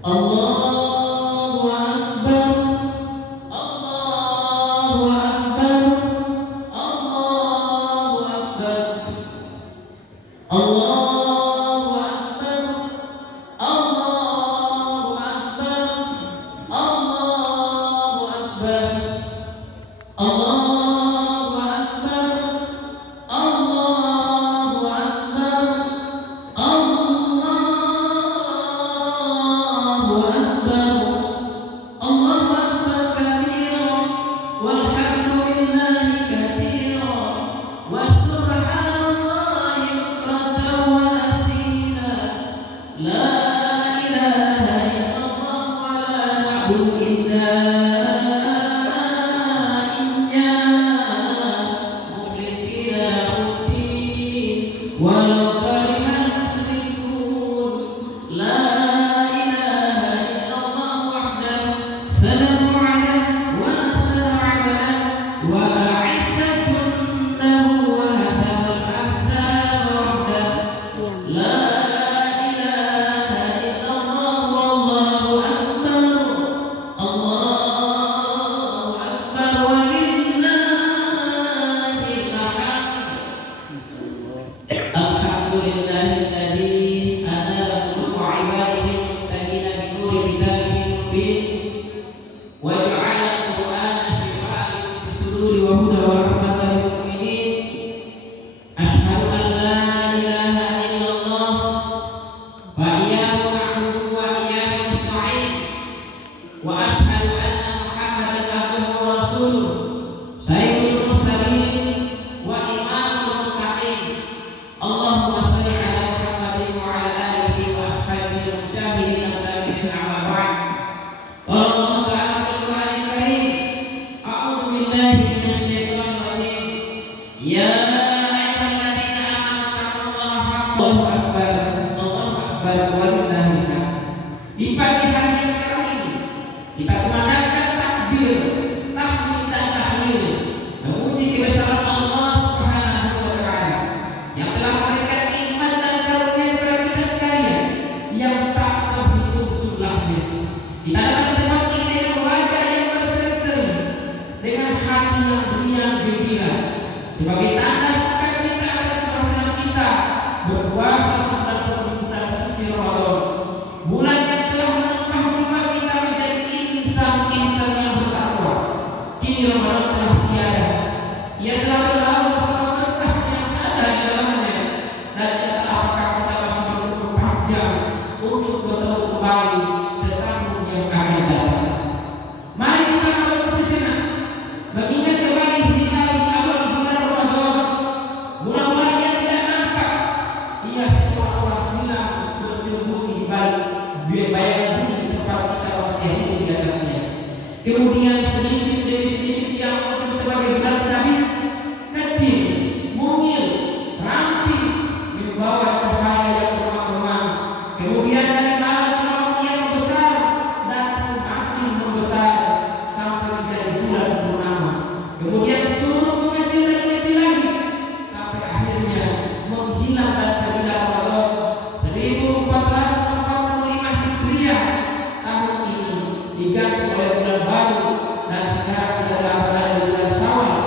Allahu Akbar, Allahu Akbar, Allahu Akbar, Allahu Akbar, Allahu Akbar, Allahu Akbar, Allahu Akbar, Allahu Akbar, Allahu Akbar, Allahu Akbar kabira, walhamdulillahi katsira, wa subhanallahi bukratan wa asila, la ilaha illallah wa la na'budu illa iyyah, mukhlisina lahuddin, walau karihal musyrikun, la ilaha illallah wahdahu, salamu ala wa salamu ala, wa a'izzatun lahu wa hasamal ahzab wahdahu, la ilaha illallah wallahu akbar, Allahu akbar walillahil hamd. Alhamdulillahilladzi anara quluba ibadihi muttaqina bi nuri kitabihi mubin, wa ja'ala al-Qur'ana shifaa'an fi suduri wa hudan wa rahmatan lil mu'minin. Asyhadu an la ilaha illallah wa iyyahu na'budu wa iyyahu nasta'in, wa asyhadu anna Muhammadan abduhu wa rasuluh, sayyidul mursalin wa imamul muttaqin. Allahumma shalli ala Muhammadin wa ala alihi wa ashabihi al-mujahidin al-tabi'in, amma ba'd. Qala Allah ta'ala fil Qur'anil Karim, a'udzu billahi minasy syaithanir rajim. Ya ayyuhalladzina amanu taqullaha haqqa Allahu akbar walillahil hamd. Di pagi hari yang cerah ini kita kumandangkan takbir, tahmid dan tahlil, memuji kebesaran Allah Subhanahu wa taala yang telah memberikan nikmat dan karunia kepada kita sekalian yang tak terhitung jumlahnya. Kita dapat tempat ini dengan wajah yang berseri-seri, dengan hati yang riang gembira, sebagai tanda sukacita atas keberhasilan kita berpuasa sebulan bulan suci Ramadan, bulan yang telah menempah jiwa kita menjadi insan-insan yang bertakwa. Kini Ramadan telah tiada, ia telah berlalu bersama berkah yang ada di dalamnya, dan ia telah apakah kita masih menunggu panjang untuk bertemu kembali setahun yang akan datang. Mari kita berdoa sejenak, mengingat kembali hilal di awal bulan Ramadan, bulan-bulan yang tidak nampak, ia seolah-olah hilang bersembunyi di balik bayang bumi tempat kita masih hidup di atasnya. Kemudian sedikit demi sedikit ia muncul sebagai bulan sabit, kecil, mungil, ramping, membawa cahaya yang remang-remang. Kemudian dari malam ke malam ia membesar dan semakin membesar sampai menjadi bulan purnama. Kemudian suruh mengecil dan mengecil lagi sampai akhirnya menghilang dan terhilang Ramadan 1445 Hijriah. Tahun ini diganti oleh bulan baru, dan sekarang kita telah berada di bulan Syawal.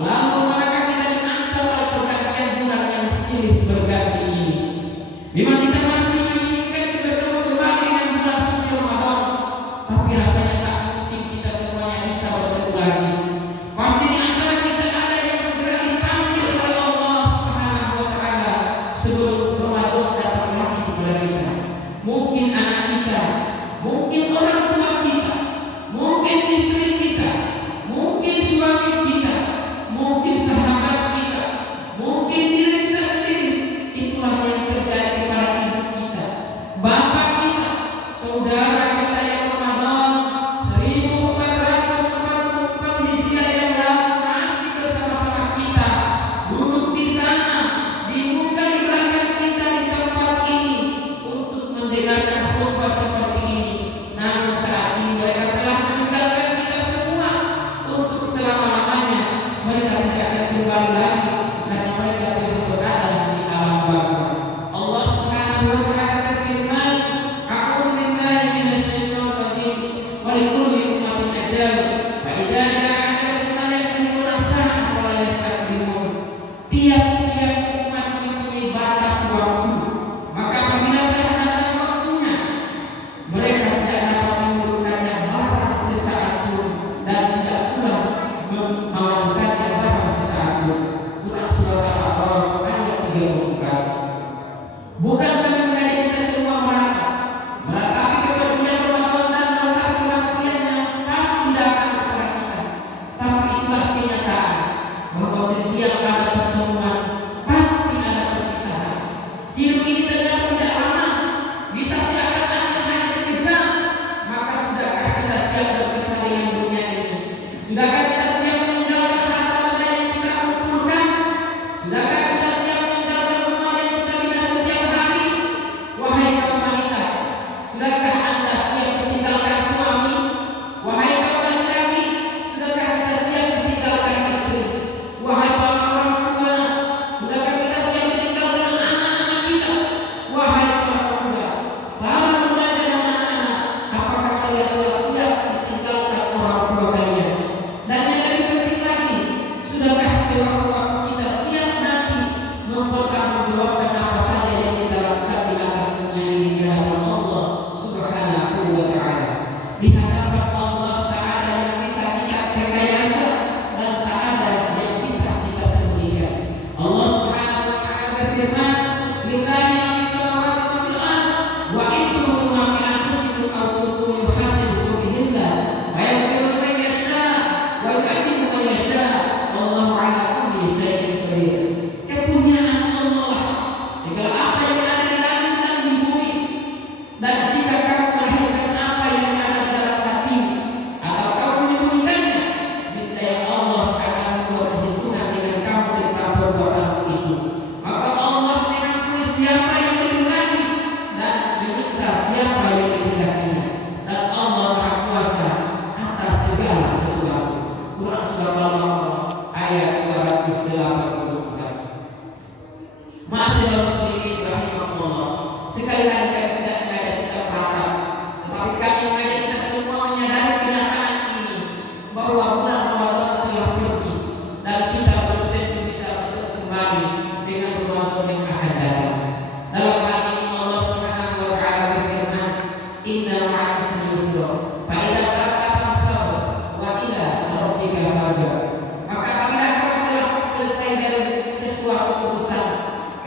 Lalu maka kita diantar oleh pergantian bulan yang silih berganti ini. Memang kita masih menginginkan bertemu kembali dengan bulan suci Ramadan, tapi rasanya tak mungkin kita semuanya bisa bertemu lagi. Pasti di antara kita ada yang segera dipanggil oleh Allah Subhanahu wa taala sebelum Ramadan datang lagi kepada kita. Mungkin anak kita, mungkin orang tua kita, mungkin istri kita, mungkin suami kita, mungkin sahabat kita, mungkin diri kita sendiri. Itulah yang terjadi pada ibu kita, bapak kita, saudara kita yang Ramadan 1444 Hijriah yang lalu masih bersama-sama kita, duduk di sana, di muka di belakang kita di tempat ini untuk mendengarkan batas waktu. Maka apabila telah datang waktunya, mereka tidak dapat menundukkannya barang sesaat pun dan tidak pula memajukannya barang sesaat pun. Quran surah Al-A'raf ayat 34. Bukan menjadi kita semua meratapi kepergian Ramadan dan meratapi kematian yang pasti datang kepada kita. Tapi itulah kenyataan bahwa setiap ada pertemuan pasti ada perpisahan. Hidup ini ternyata tidak lama, bisa seakan-akan hanya sekejap. Maka sudahkah kita siap berpisah dengan dunia ini? Sudahkah kita siap meninggalkan harta benda yang kita kumpulkan? Sudahkah kita siap meninggalkan rumah yang kita bina setiap hari? Wahai kaum wanita, sudahkah Anda siap meninggalkan suami? Wahai kaum laki-laki, sudahkah kita siap meninggalkan istri? Wahai kaum orang tua, sudahkah kita siap meninggalkan anak-anak kita? Wahai kaum muda, para remaja dan anak-anak, apakah kalian telah siap ditinggalkan orang tua kalian? Dan yang lebih penting lagi, sudahkah sewaktu-waktu kita siap nanti mempertanggungjawabkan apa saja yang kita lakukan di atas dunia ini di hadapan Allah Subhanahu wa Ta'ala, di hadapan Allah Ta'ala yang bisa kita rekayasa dan tak ada yang bisa kita sembunyikan. Allah Subhanahu wa Ta'ala berfirman, "Lillahi ma fis samawati wa fil ardh, wa in tu'minu ma fi anfusikum aw tukhfuhu yuhasibkum bihi Allah, wa yaghfiru liman yasha wa yu'adhibu man yasha, wallahu 'ala kulli syai'in qadir." Kepunyaan Allah segala apa yang ada di langit dan di bumi. Dan jika kamu melahirkan apa yang ada di dalam hati atau kamu menyembunyikannya, niscaya Allah akan membuat perhitungan dengan kamu tentang perbuatanmu itu. Maka Allah mengampuni siapa yang dikehendaki dan menyiksa siapa yang dikehendakinya. Dan Allah Maha Kuasa atas segala sesuatu. Quran surah Al-Baqarah ayat 284. Ma'asyiral muslimin rahimakumullah. Sekali lagi kami tidak mengajak kita beratap, tetapi kami mengajak kita semua menyadari kenyataan ini, bahwa bulan Ramadan telah pergi dan kita belum tentu bisa kembali dengan Ramadan yang akan datang. Dalam hal ini Allah Subhanahu wa Ta'ala berfirman, "Inna ma'al usri yusra, fa idza faragta fansab, wa ila rabbika farghab." Maka apabila kamu telah selesai dari sesuatu urusan,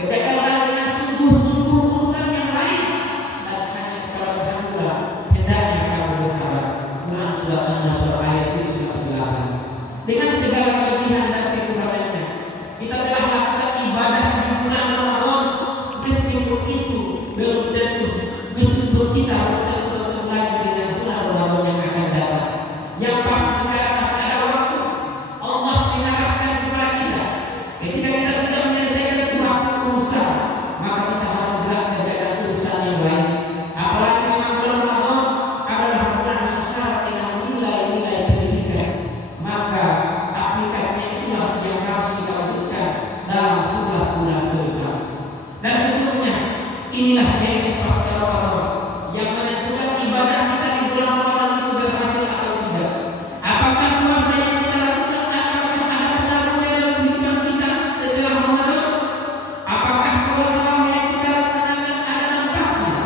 kerjakanlah dengan sungguh-sungguh urusan yang lain, dan hanya kepada Tuhanlah hendaknya kamu berharap. Quran surah An-Nasr ayat 78. Dengan segala kelebihan dan kekurangannya, kita telah lakukan ibadah di bulan Ramadan. Meskipun itu belum tentu, meskipun kita belum tentu bertemu lagi dengan bulan Ramadan yang akan datang. Yang pasti sekarang masih ada waktu. Allah mengarahkan kepada kita. Ketika kita sudah menyelesaikan suatu urusan, maka kita harus segera kerjakan urusan yang lain. Apalagi memang bulan Ramadan adalah bulan yang syarat dengan nilai-nilai pendidikan. Maka aplikasinya itulah yang harus kita wujudkan dalam 11 bulan ke depan. Dan sesungguhnya inilah yang pasca Ramadan yang menentukan ibadah kita di bulan Ramadan itu berhasil atau tidak. Apakah puasa yang kita lakukan apakah ada pengaruhnya dalam kehidupan kita setelah Ramadan? Apakah sholat tarawih yang kita laksanakan ada dampaknya?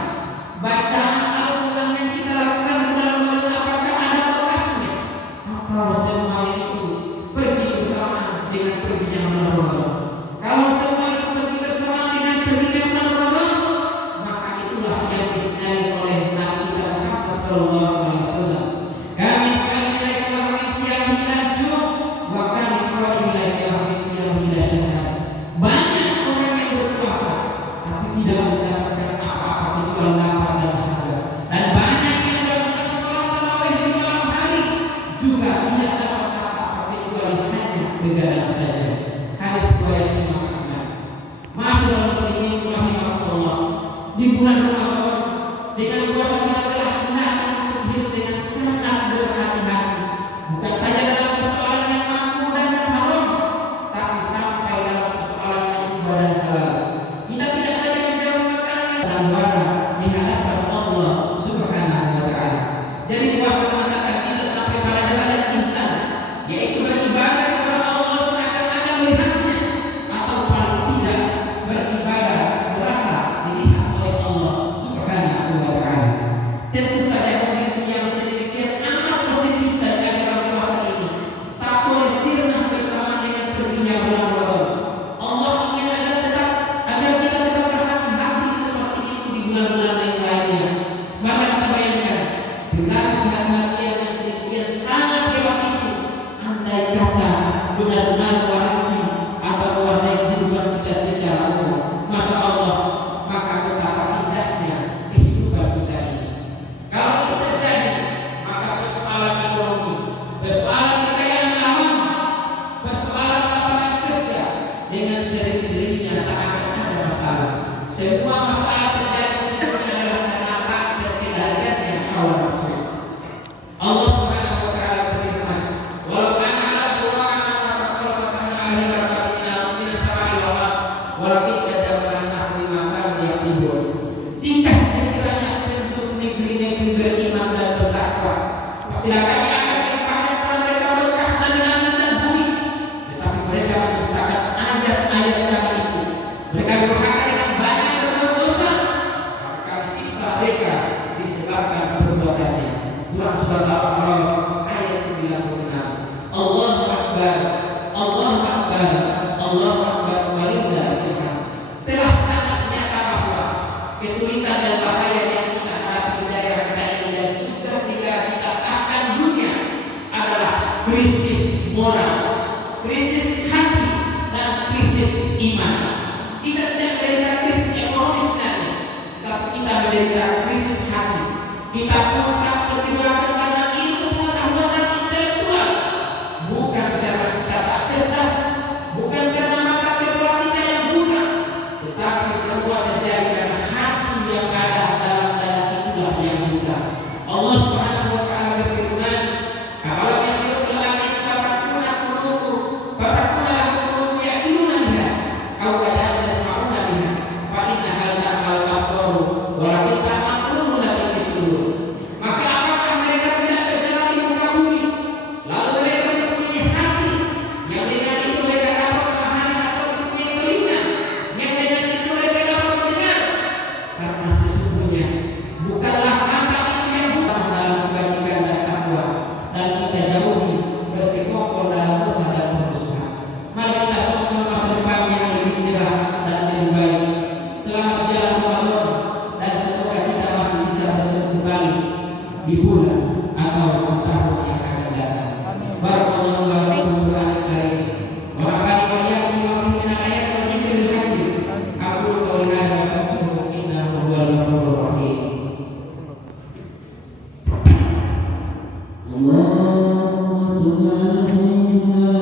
Bacaan Al-Quran yang kita lakukan di bulan Ramadan apakah ada bekasnya? Atau semua itu pergi bersamaan dengan perginya bulan Ramadan? Kalau semua itu pergi bersamaan dengan perginya bulan Ramadan, maka itulah yang disediakan oleh Nabi kita Muhammad sallallahu alaihi wasallam. Kami ila salamin siang ila jum wa kami ila salamin ila syahad. Banyak orang yang berpuasa tapi tidak mendapatkan apa-apa kecuali lapar dan haus. Dan banyak yang melakukan sholat tarawih di malam hari juga tidak dapat apa-apa kecuali hanya begadang saja. Hadis riwayat Imam Ahmad. Ma'asyiral muslimin rahimakumullah. Di bulan Ramadan dengan puasa kita telah dilatih untuk hidup dengan sangat berhati-hati. Bukan saja dalam persoalan yang makruh dan yang haram, tapi sampai dalam persoalan yang ibadah dan halal. Kita tidak saja menjauhi makanan yang sanubara di hadapan Allah Subhanahu wa Ta'ala. Jadi puasa mengantarkan kita sampai pada derajat ihsan, yaitu beribadah kepada Allah seakan-akan melihatnya, atau paling tidak beribadah qouli hadza wastaghfiruhu innahu huwal ghafurur rahim. Allahumma shalli ala sayyidina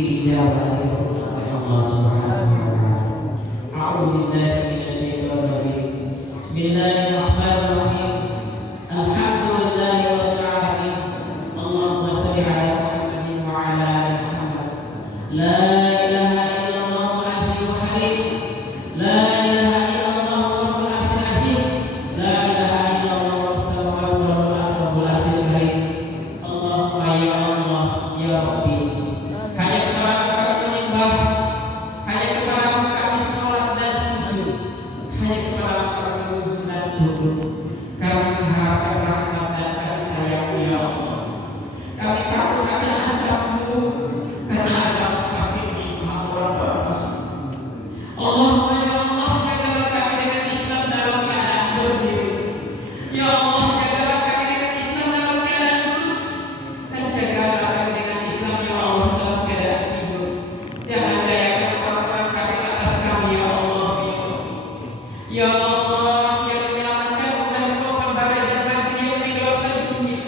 diijabah oleh Allah Subhanahu wa taala. A'udzu billahi minasyaitonir rajim. Bismillahirrahmanirrahim. Alhamdulillahi rabbil alamin. Allahumma shalli ala Muhammadin wa ala ali Muhammad. La ilaha illallah al-azizul halim. La ilaha illallah rabbul arsyil azim. La ilaha illallah rabbus samawati wal ardi rabbul arsyil karim. Allahumma ya Allah ya Rabbi. Hanya kepada kami menyembah, hanya kepada kami salat dan sujud, hanya kepada kami wujud dan tunduk. Kami mengharapkan rahmat dan kasih sayang ya Allah. Kami takut akan azab-Mu, karena azab pasti menimpa orang berdosa. Allahumma ya Allah, jagalah kami dengan Islam dalam keadaan berdiri. Ya Allah, jagalah kami dengan Islam dalam keadaan duduk, dan jagalah kami dengan Islam ya Allah dalam keadaan tidur. Jangan jayakan orang-orang kami atas kami ya Allah ya Allah. Ya Allah yang menyelamatkan dari gelombang badai dan banjir yang menenggelamkan dunia,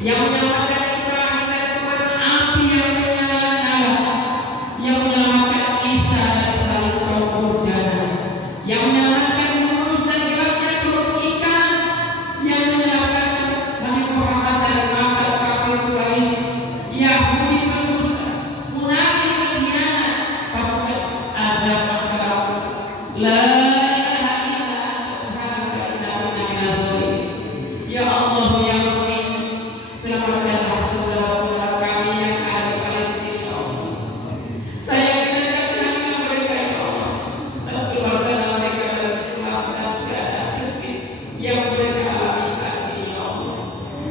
yang menyelamatkan Ibrahim dari kobaran api yang menyala-nyala, yang menyelamatkan Isa dari salib kaum durjana, yang menyelamatkan Yunus dari gelapnya perut ikan, yang menyelamatkan Nabi Muhammad dari mangkal kafir Quraisy, Yahudi pendusta, munafik pengkhianat, pasukan azab Firaun. La ilaha illa anta subhanaka inna kunna minaz zalimin. Ya Allah ya Rabbi, selamatkanlah saudara-saudara kami yang ada di Palestina ya Allah. Sayangkan kasihan mereka ya Allah, dan keluarga mereka dalam isolasi dan keadaan sempit yang mereka alami saat ini ya Allah.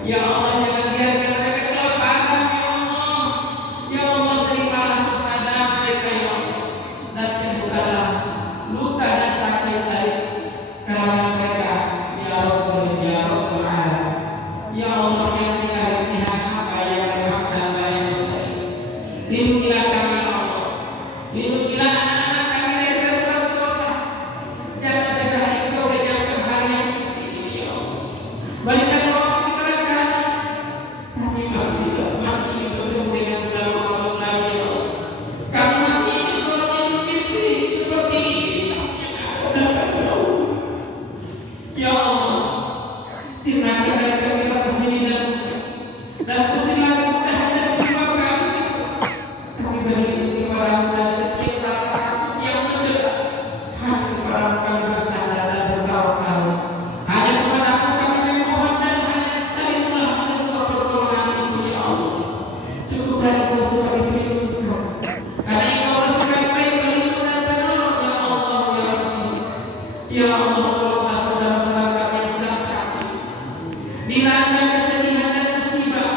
Ya Allah, jangan biarkan mereka kelaparan ya Allah. Ya Allah, terimalah syuhada mereka ya Allah, dan sembuhkanlah luka dan sakit dari kalangan mereka ya Rabbul alamin. Ya Allah yang tinggal di hamba yang berhak hamba yang mustahil, lindungilah kami ya Allah, lindungilah anak-anak kami dari berbuat dosa. Jangan segera Engkau dengarkan hal yang suci ini ya Allah. Berikan waktu kepada kami masih ingin bertemu dengan bulan Ramadan lagi ya Allah. Kami masih ingin sholat Idul Fitri seperti ini yang Kau dapat dahulu. Ya Allah, sirnakan dari kami rasa sedih dan duka, dan usirlah kemudahan dan jiwa kami semua. Kami berlindung kepadamu dari setiap rasa takut yang menderat. Hanya kepadamu kami bersandar dan bertawakal. Hanya kepadamu kami memohon dan hanya darimu semua pertolongan itu ya Allah. Cukuplah Engkau sebagai pelindung kami, karena Engkau sebagai pelindung dan penolong ya Allah ya Rabbi. Ya Allah, tolonglah saudara-saudara kami yang sedang sakit, dilanda kesedihan dan musibah,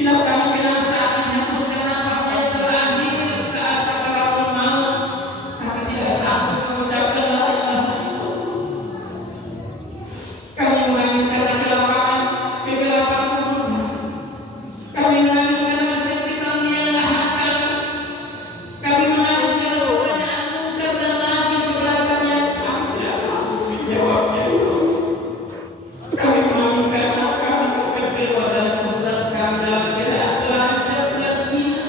Bila kami kenal saat menghembuskan nafas yang terakhir saat sakaratul maut, kami tidak sanggup mengucapkan la ilaha illallah. Kami menangis karena kelaparan, kegelapan kubur. Kami menangis karena kesempitan yang lahat kami. Kami menangis karena pertanyaan mungkar dan lagi keberatan yang kami tidak sanggup menjawabnya. Kami menangis karena kami kecewa dan memberat kami dalam keadaan dan hina.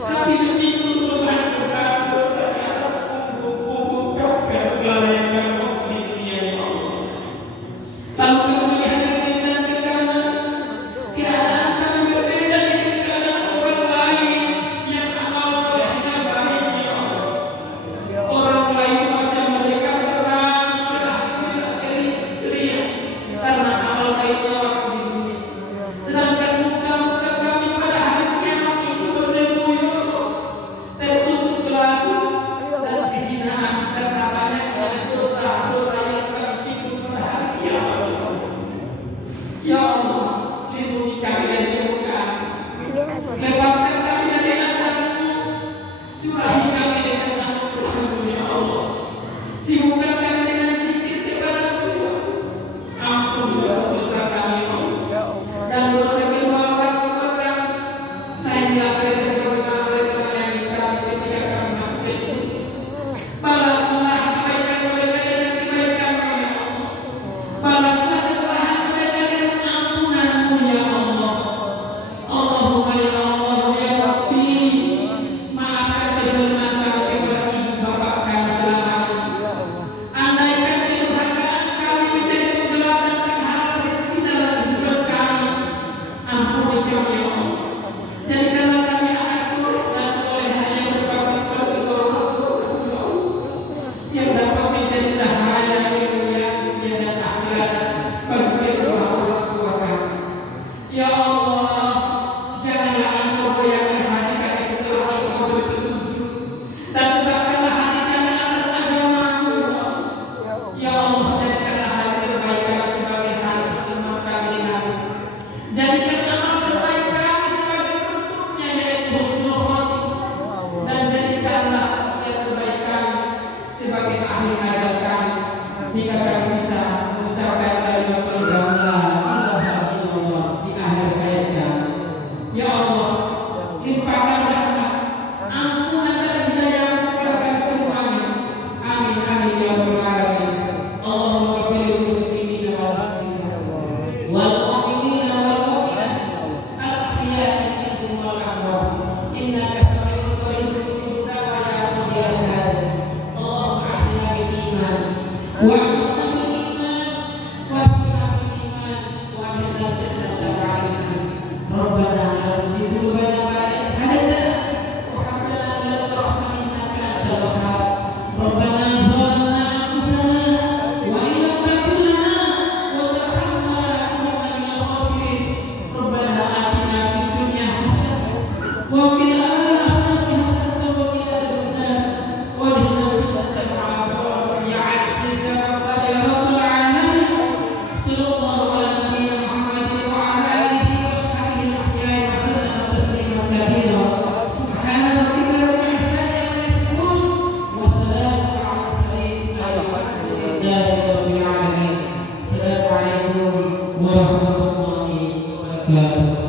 Sapi begitu Tuhan berat dosa di atas punggung kami melalaikan di dunia ya Allah. Lalu kami melihat keinginan ke kanan, keadaan kami berbeda dengan keadaan orang lain yang amal solehnya baik ya Allah. Orang lain macam mereka terang, cerah, ceria karena amal baiknya waktu di dunia. Sedangkan muka-muka kami pada hari kiamat itu berdebu ya Allah, tertutup kelabu dan kehinaan karena banyaknya dosa-dosa yang kami pikul pada hari kiamat. Ya Allah, lindungi kami dari kemurkaan. Lepaskan kami dari azab-Mu. Curahi kami dengan anugerah-Mu ya Allah. Sibukkan kami dengan zikir kepada-Mu ya Allah. Ampuni dosa-dosa kami ya Allah. Dan dosa kedua orang tua kami. Sayangilah mereka sebagaimana mereka menyayangi kami ketika kami masih kecil. Balaslah kebaikan mereka dengan kebaikan-Mu ya Allah. Balaslah kesalahan mereka dengan ampunan-Mu ya Allah. Allahumma ya Allah ya Rabbi, maafkan kesalahan kami kepada ibu bapak kami selama ini. Andaikan kedurhakaan kami menjadi penggelapan perkara rezeki dalam kehidupan kami, ampuni kami ya Allah. Jadikanlah kami anak soleh dan solehah yang berbakti kepada kedua orang tua kami ya Allah, yang dapat menjadi cahaya bagi dunia dan akhirat bagi kedua orang tua kami. Ya Allah, janganlah Engkau goyahkan hati kami setelah Engkau beri petunjuk, dan tetapkanlah hati kami atas agama-Mu ya Allah. Ya Allah, jadikanlah hari terbaik kami sebagai hari pertemuan kami denganmu. Jadikan amal terbaik kami sebagai bentuknya yaitu husnul khotimah, dan jadikanlah wasiat terbaik kami sebagai akhir ajal kami, sehingga kami bisa mengucapkan kalimat la ilaha illallah di akhir hayat kami. Ya Allah, limpahkan rahmat, ampunan dan hidayah-Mu kepada kami semuanya. Amin amin ya rabbal alamin. Allahumma ghfir lil muslimina wal muslimat wal mu'minina wal mu'minat al ahya'i minhum wal amwat innaka sami'un qaribun mujibud da'wati ya qadiyal hajat. Allahumma ahdina bil iman wa ahdina bil iman wa asqina bil iman wa ahdina jannatal 'alimin. Rabbana la tuzigh qulubana ba'da idh hadaytana wa hab lana min ladunka rahmatan innaka antal wahhab. Rabbana zalamna anfusana wa in lam taghfir lana wa tarhamna lanakunanna minal khasirin. Rabbana atina fid dunya hasanah wa qina adzaban hasanah wa qina adzabannar wa qina adzaban ya aziz ya rabbal ya rabbal alamin. Sallallahu ala nabiyyina Muhammadin wa ala alihi wa sahbihi al-ahya'i wa sallam tasliman katsira. Subhana rabbika rabbil izzati amma yasifun wa salamun ala al-mursalin walhamdulillahi rabbil alamin. Assalamualaikum warahmatullahi wabarakatuh.